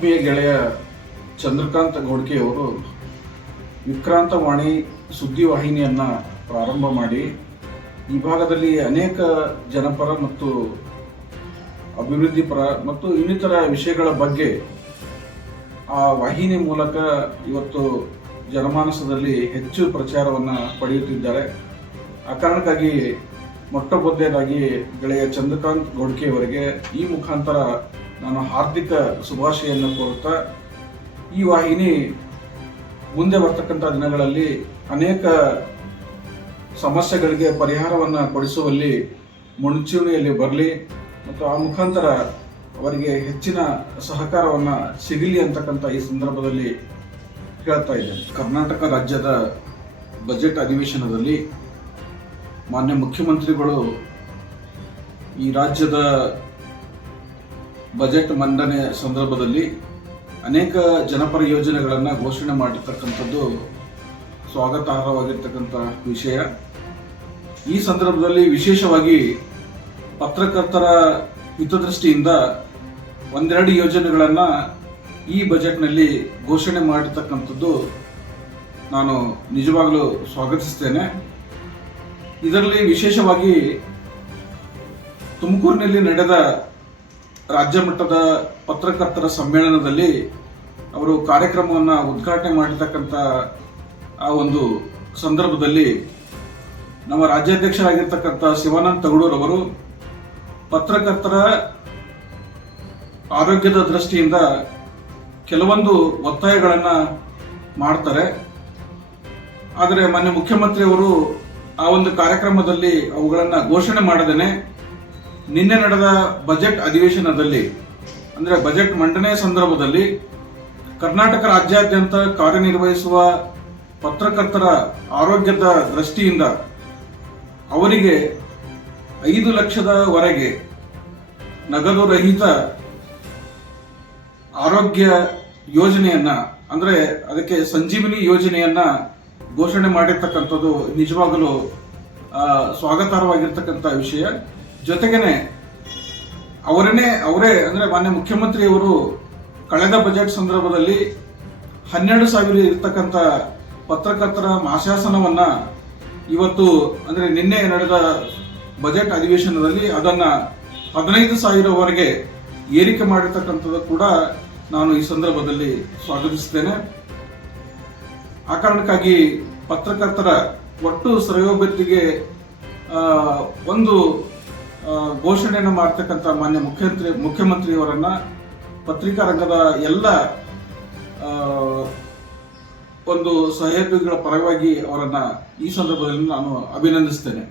ಆತ್ಮೀಯ ಗೆಳೆಯ ಚಂದ್ರಕಾಂತ್ ಗೋಡ್ಕೆಯವರು ವಿಕ್ರಾಂತ ವಾಣಿ ಸುದ್ದಿವಾಹಿನಿಯನ್ನು ಪ್ರಾರಂಭ ಮಾಡಿ ಈ ಭಾಗದಲ್ಲಿ ಅನೇಕ ಜನಪರ ಮತ್ತು ಅಭಿವೃದ್ಧಿಪರ ಮತ್ತು ಇನ್ನಿತರ ವಿಷಯಗಳ ಬಗ್ಗೆ ಆ ವಾಹಿನಿ ಮೂಲಕ ಇವತ್ತು ಜನಮಾನಸದಲ್ಲಿ ಹೆಚ್ಚು ಪ್ರಚಾರವನ್ನು ಪಡೆಯುತ್ತಿದ್ದಾರೆ. ಆ ಕಾರಣಕ್ಕಾಗಿ ಮೊಟ್ಟಮೊದಲನೇದಾಗಿ ಗೆಳೆಯ ಚಂದ್ರಕಾಂತ್ ಗೋಡ್ಕೆಯವರಿಗೆ ಈ ಮುಖಾಂತರ ನಾನು ಹಾರ್ದಿಕ ಶುಭಾಶಯನ್ನು ಕೋರುತ್ತಾ, ಈ ವಾಹಿನಿ ಮುಂದೆ ಬರ್ತಕ್ಕಂಥ ದಿನಗಳಲ್ಲಿ ಅನೇಕ ಸಮಸ್ಯೆಗಳಿಗೆ ಪರಿಹಾರವನ್ನು ಕೊಡಿಸುವಲ್ಲಿ ಮುಂಚೂಣಿಯಲ್ಲಿ ಬರಲಿ ಮತ್ತು ಆ ಮುಖಾಂತರ ಅವರಿಗೆ ಹೆಚ್ಚಿನ ಸಹಕಾರವನ್ನು ಸಿಗಲಿ ಅಂತಕ್ಕಂಥ ಈ ಸಂದರ್ಭದಲ್ಲಿ ಹೇಳ್ತಾ ಇದ್ದೇನೆ. ಕರ್ನಾಟಕ ರಾಜ್ಯದ ಬಜೆಟ್ ಅಧಿವೇಶನದಲ್ಲಿ ಮಾನ್ಯ ಮುಖ್ಯಮಂತ್ರಿಗಳು ಈ ರಾಜ್ಯದ ಬಜೆಟ್ ಮಂಡನೆ ಸಂದರ್ಭದಲ್ಲಿ ಅನೇಕ ಜನಪರ ಯೋಜನೆಗಳನ್ನು ಘೋಷಣೆ ಮಾಡಿರ್ತಕ್ಕಂಥದ್ದು ಸ್ವಾಗತಾರ್ಹವಾಗಿರ್ತಕ್ಕಂಥ ವಿಷಯ. ಈ ಸಂದರ್ಭದಲ್ಲಿ ವಿಶೇಷವಾಗಿ ಪತ್ರಕರ್ತರ ಹಿತದೃಷ್ಟಿಯಿಂದ ಒಂದೆರಡು ಯೋಜನೆಗಳನ್ನು ಈ ಬಜೆಟ್ನಲ್ಲಿ ಘೋಷಣೆ ಮಾಡಿರ್ತಕ್ಕಂಥದ್ದು ನಾನು ನಿಜವಾಗಲೂ ಸ್ವಾಗತಿಸ್ತೇನೆ. ಇದರಲ್ಲಿ ವಿಶೇಷವಾಗಿ ತುಮಕೂರಿನಲ್ಲಿ ನಡೆದ ರಾಜ್ಯ ಮಟ್ಟದ ಪತ್ರಕರ್ತರ ಸಮ್ಮೇಳನದಲ್ಲಿ ಅವರು ಕಾರ್ಯಕ್ರಮವನ್ನು ಉದ್ಘಾಟನೆ ಮಾಡಿರ್ತಕ್ಕಂಥ ಆ ಒಂದು ಸಂದರ್ಭದಲ್ಲಿ ನಮ್ಮ ರಾಜ್ಯಾಧ್ಯಕ್ಷರಾಗಿರ್ತಕ್ಕಂಥ ಶಿವಾನಂದ ತಗಡೂರ್ ಅವರು ಪತ್ರಕರ್ತರ ಆರೋಗ್ಯದ ದೃಷ್ಟಿಯಿಂದ ಕೆಲವೊಂದು ಒತ್ತಾಯಗಳನ್ನು ಮಾಡ್ತಾರೆ. ಆದರೆ ಮಾನ್ಯ ಮುಖ್ಯಮಂತ್ರಿಯವರು ಆ ಒಂದು ಕಾರ್ಯಕ್ರಮದಲ್ಲಿ ಅವುಗಳನ್ನು ಘೋಷಣೆ ಮಾಡದೇನೆ ನಿನ್ನೆ ನಡೆದ ಬಜೆಟ್ ಅಧಿವೇಶನದಲ್ಲಿ ಅಂದರೆ ಬಜೆಟ್ ಮಂಡನೆ ಸಂದರ್ಭದಲ್ಲಿ ಕರ್ನಾಟಕ ರಾಜ್ಯಾದ್ಯಂತ ಕಾರ್ಯನಿರ್ವಹಿಸುವ ಪತ್ರಕರ್ತರ ಆರೋಗ್ಯದ ದೃಷ್ಟಿಯಿಂದ ಅವರಿಗೆ 5 ಲಕ್ಷದವರೆಗೆ ನಗದು ರಹಿತ ಆರೋಗ್ಯ ಯೋಜನೆಯನ್ನ ಅಂದರೆ ಅದಕ್ಕೆ ಸಂಜೀವಿನಿ ಯೋಜನೆಯನ್ನ ಘೋಷಣೆ ಮಾಡಿರ್ತಕ್ಕಂಥದ್ದು ನಿಜವಾಗಲೂ ಸ್ವಾಗತಾರ್ಹವಾಗಿರ್ತಕ್ಕಂಥ ವಿಷಯ. ಜೊತೆಗೇನೆ ಅವರೇ ಅಂದರೆ ಮಾನ್ಯ ಮುಖ್ಯಮಂತ್ರಿಯವರು ಕಳೆದ ಬಜೆಟ್ ಸಂದರ್ಭದಲ್ಲಿ 12,000 ಇರ್ತಕ್ಕಂಥ ಪತ್ರಕರ್ತರ ಮಾಸಾಸನವನ್ನ ಇವತ್ತು ಅಂದರೆ ನಿನ್ನೆ ನಡೆದ ಬಜೆಟ್ ಅಧಿವೇಶನದಲ್ಲಿ ಅದನ್ನ 15,000ವರೆಗೆ ಏರಿಕೆ ಮಾಡಿರ್ತಕ್ಕಂಥದ್ದು ಕೂಡ ನಾನು ಈ ಸಂದರ್ಭದಲ್ಲಿ ಸ್ವಾಗತಿಸುತ್ತೇನೆ. ಆ ಕಾರಣಕ್ಕಾಗಿ ಪತ್ರಕರ್ತರ ಒಟ್ಟು ಶ್ರೇಯೋಭಿವೃದ್ಧಿಗೆ ಒಂದು ಘೋಷಣೆಯನ್ನು ಮಾಡತಕ್ಕಂಥ ಮಾನ್ಯ ಮುಖ್ಯಮಂತ್ರಿಯವರನ್ನ ಪತ್ರಿಕಾ ರಂಗದ ಎಲ್ಲ ಒಂದು ಸಹಯೋಗಿಗಳ ಪರವಾಗಿ ಅವರನ್ನ ಈ ಸಂದರ್ಭದಲ್ಲಿ ನಾನು ಅಭಿನಂದಿಸ್ತೇನೆ.